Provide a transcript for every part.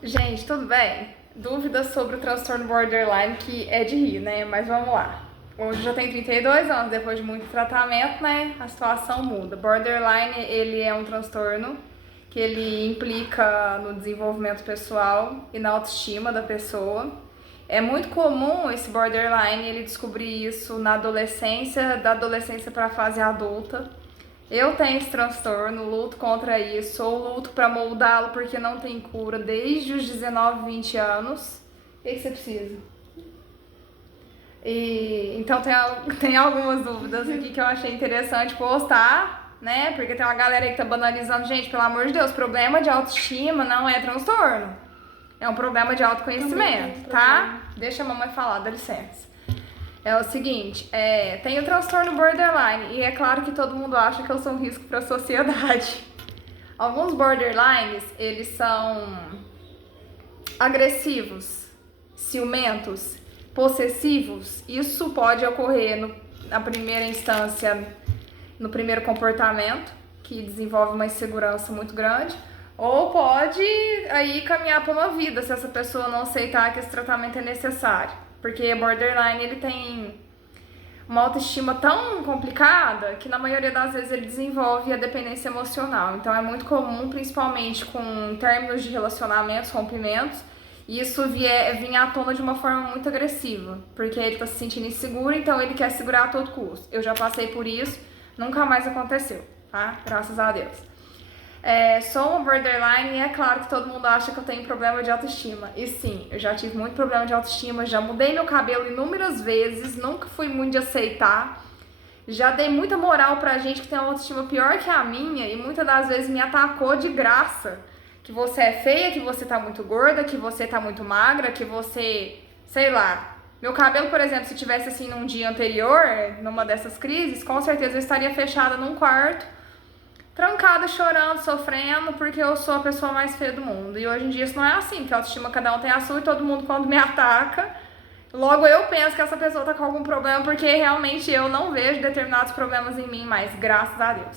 Gente, tudo bem? Dúvidas sobre o transtorno borderline, que é de rir, né? Mas vamos lá. Hoje eu já tenho 32 anos, depois de muito tratamento, né? A situação muda. Borderline, ele é um transtorno que ele implica no desenvolvimento pessoal e na autoestima da pessoa. É muito comum esse borderline, ele descobrir isso na adolescência, da adolescência para a fase adulta. Eu tenho esse transtorno, luto contra isso, ou luto pra moldá-lo porque não tem cura desde os 19, 20 anos. O que você precisa? Então tem algumas dúvidas aqui que eu achei interessante postar, né? Porque tem uma galera aí que tá banalizando. Gente, pelo amor de Deus, problema de autoestima não é transtorno. É um problema de autoconhecimento, tá? Deixa a mamãe falar, dá licença. É o seguinte, tem o transtorno borderline e é claro que todo mundo acha que eu sou um risco para a sociedade. Alguns borderlines, eles são agressivos, ciumentos, possessivos. Isso pode ocorrer na primeira instância, no primeiro comportamento, que desenvolve uma insegurança muito grande, ou pode aí caminhar para uma vida se essa pessoa não aceitar que esse tratamento é necessário. Porque borderline, ele tem uma autoestima tão complicada que na maioria das vezes ele desenvolve a dependência emocional. Então é muito comum, principalmente com términos de relacionamentos, rompimentos, e isso vinha à tona de uma forma muito agressiva, porque ele tá se sentindo inseguro, então ele quer segurar a todo custo. Eu já passei por isso, nunca mais aconteceu, tá? Graças a Deus. Sou uma borderline e é claro que todo mundo acha que eu tenho problema de autoestima. E sim, eu já tive muito problema de autoestima, já mudei meu cabelo inúmeras vezes, nunca fui muito de aceitar. Já dei muita moral pra gente que tem uma autoestima pior que a minha e muitas das vezes me atacou de graça. Que você é feia, que você tá muito gorda, que você tá muito magra, que você, sei lá. Meu cabelo, por exemplo, se tivesse assim num dia anterior, numa dessas crises, com certeza eu estaria fechada num quarto, trancada, chorando, sofrendo, porque eu sou a pessoa mais feia do mundo. E hoje em dia isso não é assim, porque a autoestima cada um tem a sua e todo mundo quando me ataca, logo eu penso que essa pessoa tá com algum problema, porque realmente eu não vejo determinados problemas em mim, mas graças a Deus.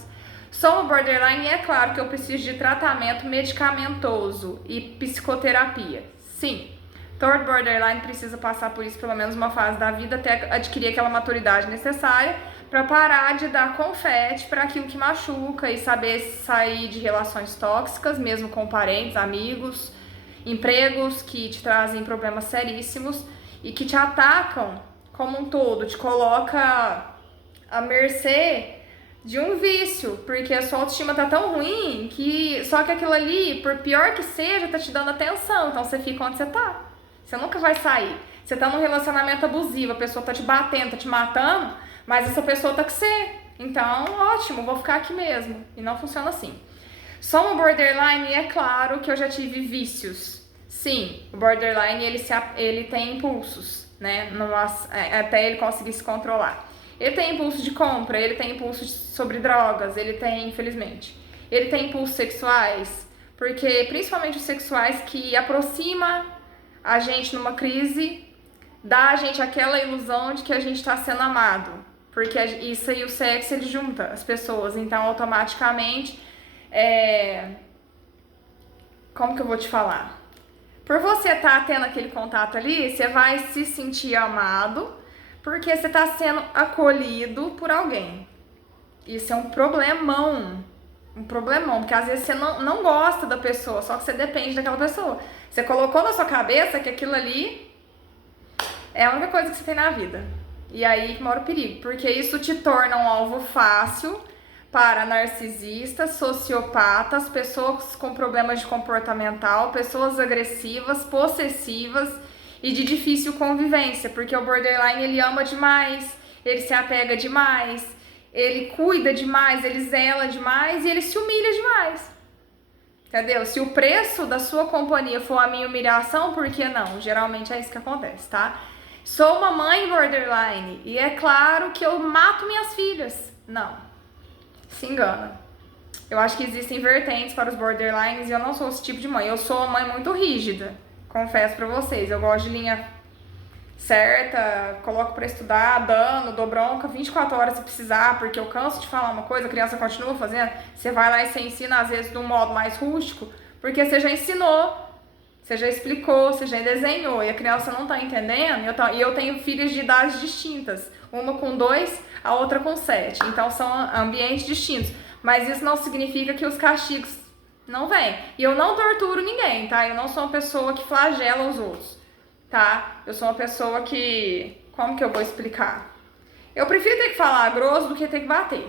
Sou uma borderline e é claro que eu preciso de tratamento medicamentoso e psicoterapia. Sim, todo borderline precisa passar por isso pelo menos uma fase da vida até adquirir aquela maturidade necessária para parar de dar confete para aquilo que machuca e saber sair de relações tóxicas, mesmo com parentes, amigos, empregos que te trazem problemas seríssimos e que te atacam como um todo, te coloca à mercê de um vício, porque a sua autoestima tá tão ruim que só que aquilo ali, por pior que seja, tá te dando atenção, então você fica onde você tá. Você nunca vai sair. Você tá num relacionamento abusivo, a pessoa tá te batendo, tá te matando, mas essa pessoa tá com você. Então, ótimo, vou ficar aqui mesmo. E não funciona assim. Sou uma borderline e é claro que eu já tive vícios. Sim, o borderline ele tem impulsos, né? Até ele conseguir se controlar. Ele tem impulso de compra, ele tem impulso sobre drogas, ele tem, infelizmente. Ele tem impulsos sexuais, porque principalmente os sexuais que aproxima a gente numa crise, dá a gente aquela ilusão de que a gente está sendo amado. Porque isso aí, o sexo, ele junta as pessoas. Então, automaticamente, como que eu vou te falar? Por você estar tendo aquele contato ali, você vai se sentir amado, porque você está sendo acolhido por alguém. Isso é um problemão. Um problemão, porque às vezes você não gosta da pessoa, só que você depende daquela pessoa. Você colocou na sua cabeça que aquilo ali é a única coisa que você tem na vida. E aí que mora o perigo, porque isso te torna um alvo fácil para narcisistas, sociopatas, pessoas com problemas de comportamental, pessoas agressivas, possessivas e de difícil convivência, porque o borderline ele ama demais, ele se apega demais, ele cuida demais, ele zela demais e ele se humilha demais. Entendeu? Se o preço da sua companhia for a minha humilhação, por que não? Geralmente é isso que acontece, tá? Sou uma mãe borderline e é claro que eu mato minhas filhas. Não, se engana. Eu acho que existem vertentes para os borderlines e eu não sou esse tipo de mãe. Eu sou uma mãe muito rígida, confesso pra vocês. Eu gosto de linha certa, coloco pra estudar, dando, dou bronca 24 horas se precisar, porque eu canso de falar uma coisa, a criança continua fazendo. Você vai lá e você ensina, às vezes, de um modo mais rústico, porque você já ensinou Você já explicou, você já desenhou e a criança não tá entendendo, e eu tenho filhas de idades distintas, uma com 2, a outra com 7. Então são ambientes distintos. Mas isso não significa que os castigos não vêm. E eu não torturo ninguém, tá? Eu não sou uma pessoa que flagela os outros, tá? Eu sou uma pessoa que... Como que eu vou explicar? Eu prefiro ter que falar grosso do que ter que bater.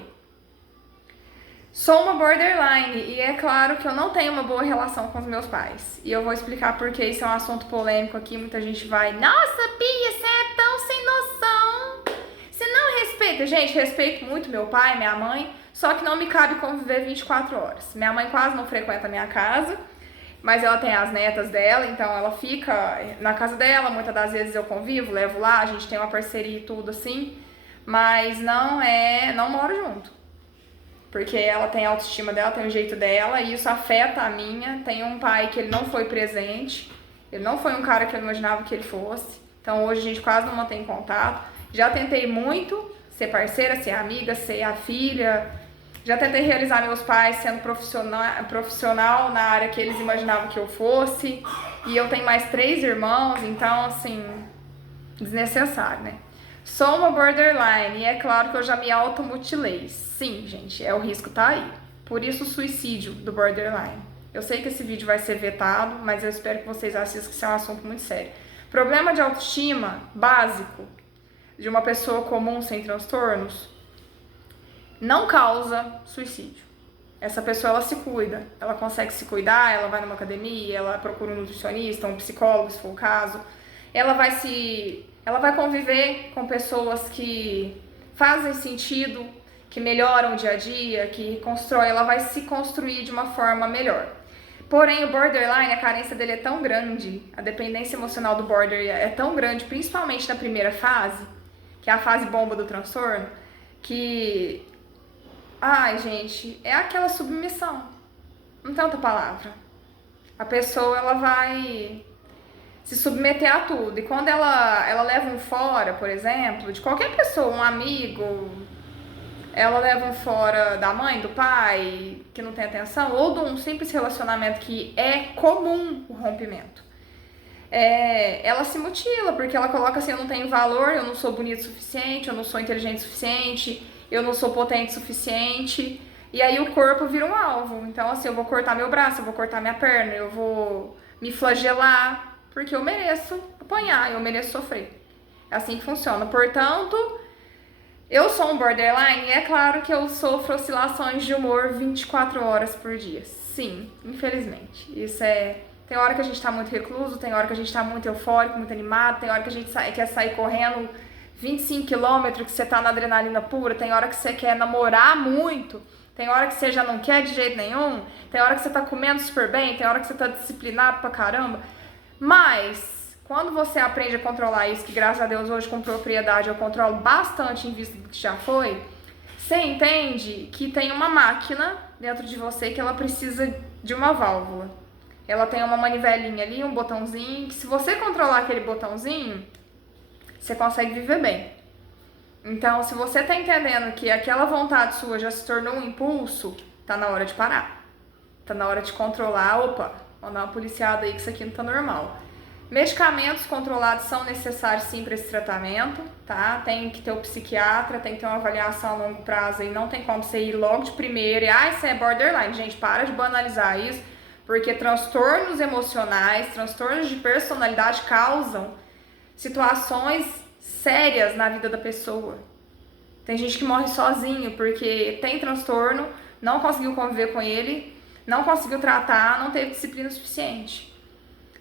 Sou uma borderline e é claro que eu não tenho uma boa relação com os meus pais. E eu vou explicar porque isso é um assunto polêmico aqui. Muita gente vai, nossa, Bia, você é tão sem noção. Você não respeita. Gente, respeito muito meu pai, minha mãe, só que não me cabe conviver 24 horas. Minha mãe quase não frequenta a minha casa, mas ela tem as netas dela, então ela fica na casa dela. Muitas das vezes eu convivo, levo lá, a gente tem uma parceria e tudo assim, mas não moro junto. Porque ela tem a autoestima dela, tem o jeito dela, e isso afeta a minha. Tem um pai que ele não foi presente, ele não foi um cara que eu imaginava que ele fosse. Então hoje a gente quase não mantém contato. Já tentei muito ser parceira, ser amiga, ser a filha. Já tentei realizar meus pais sendo profissional na área que eles imaginavam que eu fosse. E eu tenho mais 3 irmãos, então assim, desnecessário, né? Sou uma borderline e é claro que eu já me automutilei. Sim, gente, o risco tá aí. Por isso o suicídio do borderline. Eu sei que esse vídeo vai ser vetado, mas eu espero que vocês assistam, que isso é um assunto muito sério. Problema de autoestima básico de uma pessoa comum sem transtornos não causa suicídio. Essa pessoa, ela se cuida, ela consegue se cuidar, ela vai numa academia, ela procura um nutricionista, um psicólogo, se for o caso. Ela vai conviver com pessoas que fazem sentido, que melhoram o dia a dia, que constroem, ela vai se construir de uma forma melhor. Porém, o borderline, a carência dele é tão grande, a dependência emocional do border é tão grande, principalmente na primeira fase, que é a fase bomba do transtorno, que... Ai, gente, é aquela submissão. Não tem outra palavra. A pessoa, ela vai se submeter a tudo. E quando ela leva um fora, por exemplo, de qualquer pessoa, um amigo, ela leva um fora da mãe, do pai, que não tem atenção, ou de um simples relacionamento que é comum o rompimento. Ela se mutila, porque ela coloca assim, eu não tenho valor, eu não sou bonito o suficiente, eu não sou inteligente o suficiente, eu não sou potente o suficiente, e aí o corpo vira um alvo. Então assim, eu vou cortar meu braço, eu vou cortar minha perna, eu vou me flagelar, porque eu mereço apanhar, eu mereço sofrer. É assim que funciona. Portanto, eu sou um borderline e é claro que eu sofro oscilações de humor 24 horas por dia. Sim, infelizmente. Tem hora que a gente tá muito recluso, tem hora que a gente tá muito eufórico, muito animado, tem hora que a gente quer sair correndo 25 km, que você tá na adrenalina pura, tem hora que você quer namorar muito, tem hora que você já não quer de jeito nenhum, tem hora que você tá comendo super bem, tem hora que você tá disciplinado pra caramba. Mas, quando você aprende a controlar isso, que graças a Deus hoje com propriedade eu controlo bastante em vista do que já foi, você entende que tem uma máquina dentro de você que ela precisa de uma válvula. Ela tem uma manivelinha ali, um botãozinho, que se você controlar aquele botãozinho, você consegue viver bem. Então, se você tá entendendo que aquela vontade sua já se tornou um impulso, tá na hora de parar. Tá na hora de controlar. Opa, vou dar uma policiada aí que isso aqui não tá normal. Medicamentos controlados são necessários sim para esse tratamento, tá? Tem que ter o psiquiatra, tem que ter uma avaliação a longo prazo e não tem como você ir logo de primeira e, isso é borderline. Gente, para de banalizar isso, porque transtornos emocionais, transtornos de personalidade causam situações sérias na vida da pessoa. Tem gente que morre sozinho porque tem transtorno, não conseguiu conviver com ele, não conseguiu tratar, não teve disciplina suficiente,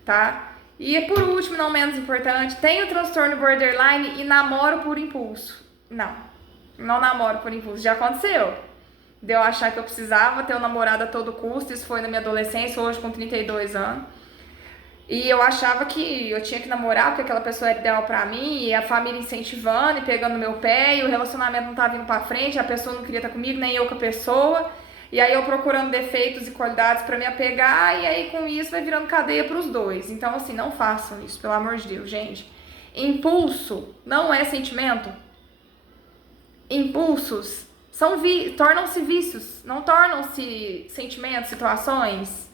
tá? E por último, não menos importante, tenho transtorno borderline e namoro por impulso. Não namoro por impulso, já aconteceu. De eu achar que eu precisava ter um namorado a todo custo, isso foi na minha adolescência, hoje com 32 anos. E eu achava que eu tinha que namorar porque aquela pessoa era ideal pra mim, e a família incentivando e pegando no meu pé, e o relacionamento não tava indo pra frente, a pessoa não queria estar comigo, nem eu com a pessoa. E aí eu procurando defeitos e qualidades pra me apegar, e aí com isso vai virando cadeia pros dois. Então assim, não façam isso, pelo amor de Deus, gente. Impulso não é sentimento. Impulsos tornam-se vícios, não tornam-se sentimentos, situações.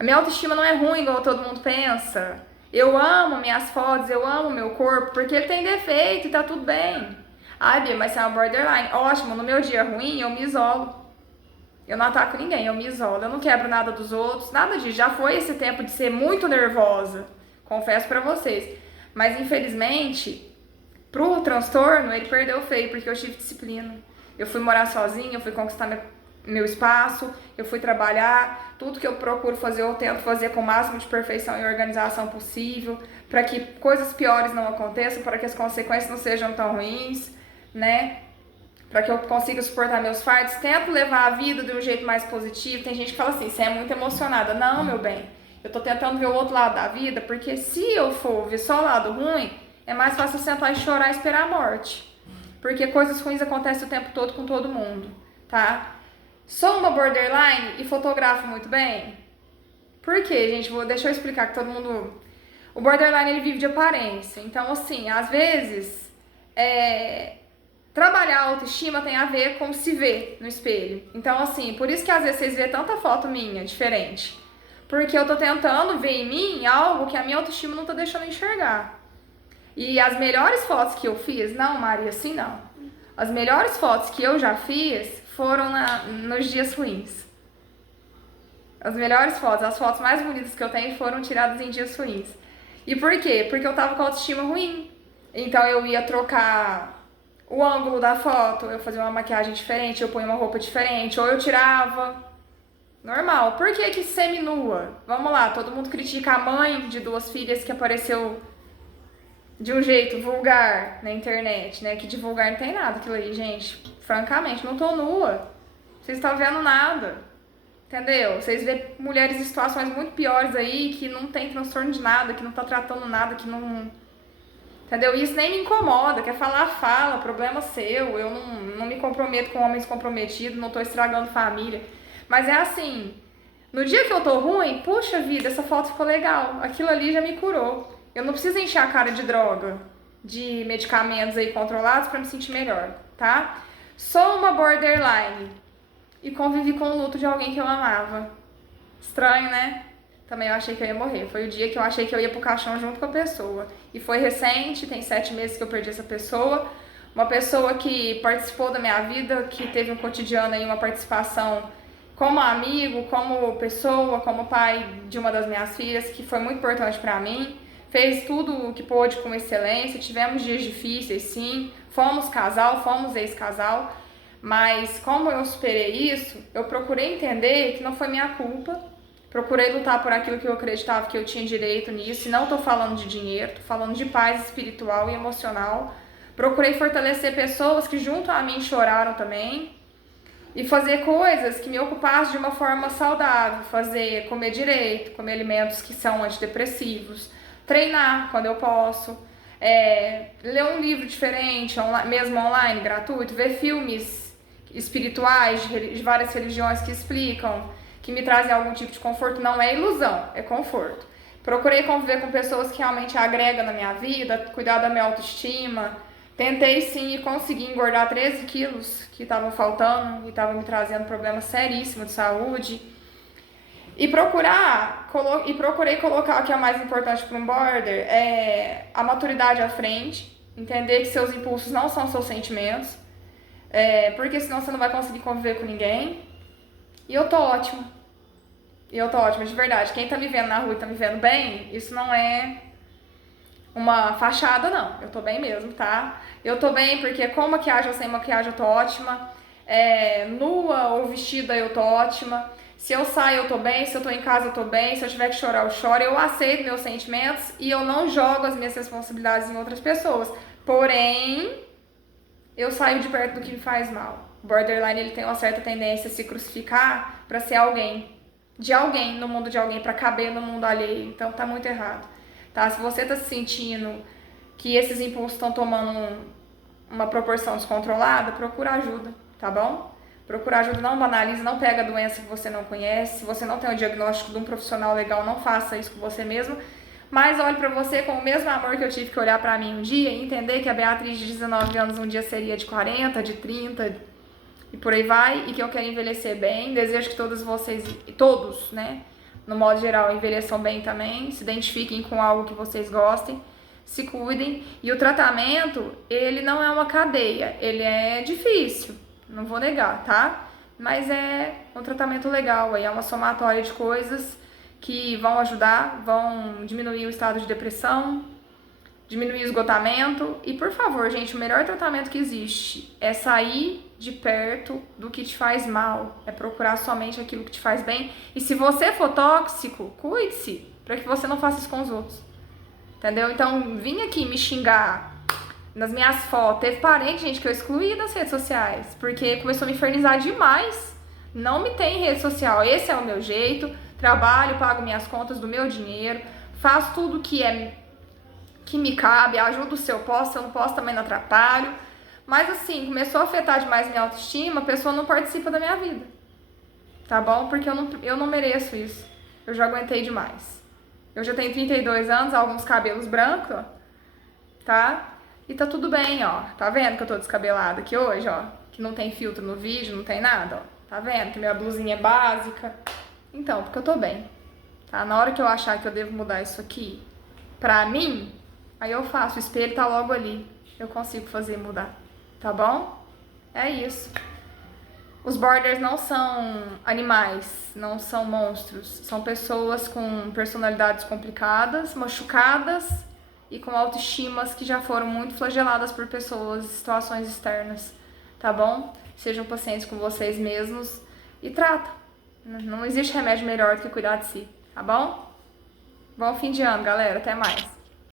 A minha autoestima não é ruim igual todo mundo pensa. Eu amo minhas fotos, eu amo meu corpo, porque ele tem defeito e tá tudo bem. Ai, Bia, mas você é uma borderline. Ótimo, no meu dia ruim eu me isolo. Eu não ataco ninguém, eu me isolo. Eu não quebro nada dos outros, nada disso. Já foi esse tempo de ser muito nervosa, confesso pra vocês. Mas infelizmente, pro transtorno, ele perdeu feio, porque eu tive disciplina. Eu fui morar sozinha, eu fui conquistar meu espaço, eu fui trabalhar, tudo que eu procuro fazer, eu tento fazer com o máximo de perfeição e organização possível, para que coisas piores não aconteçam, para que as consequências não sejam tão ruins, né? Para que eu consiga suportar meus fardos. Tento levar a vida de um jeito mais positivo. Tem gente que fala assim, você é muito emocionada. Não, meu bem, eu tô tentando ver o outro lado da vida, porque se eu for ver só o lado ruim, é mais fácil sentar e chorar e esperar a morte. Porque coisas ruins acontecem o tempo todo com todo mundo, tá? Sou uma borderline e fotografo muito bem? Por quê, gente? Deixa eu explicar que todo mundo... O borderline, ele vive de aparência. Então, assim, às vezes, trabalhar a autoestima tem a ver com se ver no espelho. Então, assim, por isso que às vezes vocês vê tanta foto minha diferente. Porque eu tô tentando ver em mim algo que a minha autoestima não tá deixando enxergar. E as melhores fotos que eu fiz... Não, Maria, assim não. As melhores fotos que eu já fiz foram nos dias ruins. As melhores fotos, as fotos mais bonitas que eu tenho foram tiradas em dias ruins. E por quê? Porque eu tava com a autoestima ruim. Então eu ia trocar o ângulo da foto, eu fazia uma maquiagem diferente, eu ponho uma roupa diferente, ou eu tirava. Normal. Por que seminua? Vamos lá, todo mundo critica a mãe de 2 filhas que apareceu de um jeito vulgar na internet, né? Que de vulgar não tem nada aquilo aí, gente. Francamente, não tô nua. Vocês estão vendo nada. Entendeu? Vocês vê mulheres em situações muito piores aí, que não tem transtorno de nada, que não tá tratando nada, que não... Entendeu? Isso nem me incomoda. Quer falar, fala. Problema seu. Eu não me comprometo com homens comprometidos, não tô estragando família. Mas é assim, no dia que eu tô ruim, puxa vida, essa foto ficou legal. Aquilo ali já me curou. Eu não preciso encher a cara de droga, de medicamentos aí controlados pra me sentir melhor, tá? Sou uma borderline e convivi com o luto de alguém que eu amava. Estranho, né? Também eu achei que eu ia morrer. Foi o dia que eu achei que eu ia pro caixão junto com a pessoa. E foi recente, tem 7 meses que eu perdi essa pessoa. Uma pessoa que participou da minha vida, que teve um cotidiano aí, uma participação como amigo, como pessoa, como pai de uma das minhas filhas, que foi muito importante pra mim. Fez tudo o que pôde com excelência, tivemos dias difíceis, sim, fomos casal, fomos ex-casal, mas como eu superei isso, eu procurei entender que não foi minha culpa, procurei lutar por aquilo que eu acreditava que eu tinha direito nisso, e não tô falando de dinheiro, tô falando de paz espiritual e emocional. Procurei fortalecer pessoas que junto a mim choraram também, e fazer coisas que me ocupassem de uma forma saudável, comer direito, comer alimentos que são antidepressivos, treinar quando eu posso, ler um livro diferente, mesmo online, gratuito, ver filmes espirituais de várias religiões que explicam, que me trazem algum tipo de conforto. Não é ilusão, é conforto. Procurei conviver com pessoas que realmente agregam na minha vida, cuidar da minha autoestima. Tentei sim e consegui engordar 13 quilos que estavam faltando e estavam me trazendo problemas seríssimos de saúde. E procurei colocar o que é mais importante para um border, a maturidade à frente, entender que seus impulsos não são seus sentimentos, porque senão você não vai conseguir conviver com ninguém. E eu tô ótima. De verdade. Quem tá me vendo na rua e tá me vendo bem, isso não é uma fachada, não. Eu tô bem mesmo, tá? Eu tô bem porque com maquiagem ou sem maquiagem eu tô ótima. Nua ou vestida eu tô ótima. Se eu saio eu tô bem, se eu tô em casa eu tô bem, se eu tiver que chorar eu choro. Eu aceito meus sentimentos e eu não jogo as minhas responsabilidades em outras pessoas. Porém, eu saio de perto do que me faz mal. O borderline, ele tem uma certa tendência a se crucificar pra ser alguém. De alguém, no mundo de alguém, pra caber no mundo alheio. Então tá muito errado. Tá? Se você tá se sentindo que esses impulsos estão tomando uma proporção descontrolada, procura ajuda, tá bom? Procura ajuda, não banalize, não pega a doença que você não conhece. Se você não tem o diagnóstico de um profissional legal, não faça isso com você mesmo. Mas olhe pra você com o mesmo amor que eu tive que olhar pra mim um dia e entender que a Beatriz de 19 anos um dia seria de 40, de 30 e por aí vai. E que eu quero envelhecer bem. Desejo que todos vocês, todos, né, no modo geral, envelheçam bem também, se identifiquem com algo que vocês gostem, se cuidem. E o tratamento, ele não é uma cadeia, ele é difícil, não vou negar, tá? Mas é um tratamento legal, aí é uma somatória de coisas que vão ajudar, vão diminuir o estado de depressão, diminuir o esgotamento. E, por favor, gente, o melhor tratamento que existe é sair de perto do que te faz mal, é procurar somente aquilo que te faz bem. E se você for tóxico, cuide-se, para que você não faça isso com os outros, entendeu? Então, vim aqui me xingar nas minhas fotos. Teve parente, gente, que eu excluí das redes sociais, porque começou a me infernizar demais. Não me tem rede social, esse é o meu jeito, trabalho, pago minhas contas do meu dinheiro, faço tudo que me cabe, ajudo se eu posso, se eu não posso também não atrapalho. Mas assim, começou a afetar demais minha autoestima, a pessoa não participa da minha vida, tá bom? Porque eu não mereço isso, eu já aguentei demais. Eu já tenho 32 anos, alguns cabelos brancos, ó, tá? E tá tudo bem, ó. Tá vendo que eu tô descabelada aqui hoje, ó? Que não tem filtro no vídeo, não tem nada, ó. Tá vendo que minha blusinha é básica? Então, porque eu tô bem, tá? Na hora que eu achar que eu devo mudar isso aqui pra mim, aí eu faço. O espelho tá logo ali. Eu consigo fazer mudar, tá bom? É isso. Os borders não são animais, não são monstros. São pessoas com personalidades complicadas, machucadas e com autoestimas que já foram muito flageladas por pessoas e situações externas, tá bom? Sejam pacientes com vocês mesmos e tratam. Não existe remédio melhor do que cuidar de si, tá bom? Bom fim de ano, galera. Até mais.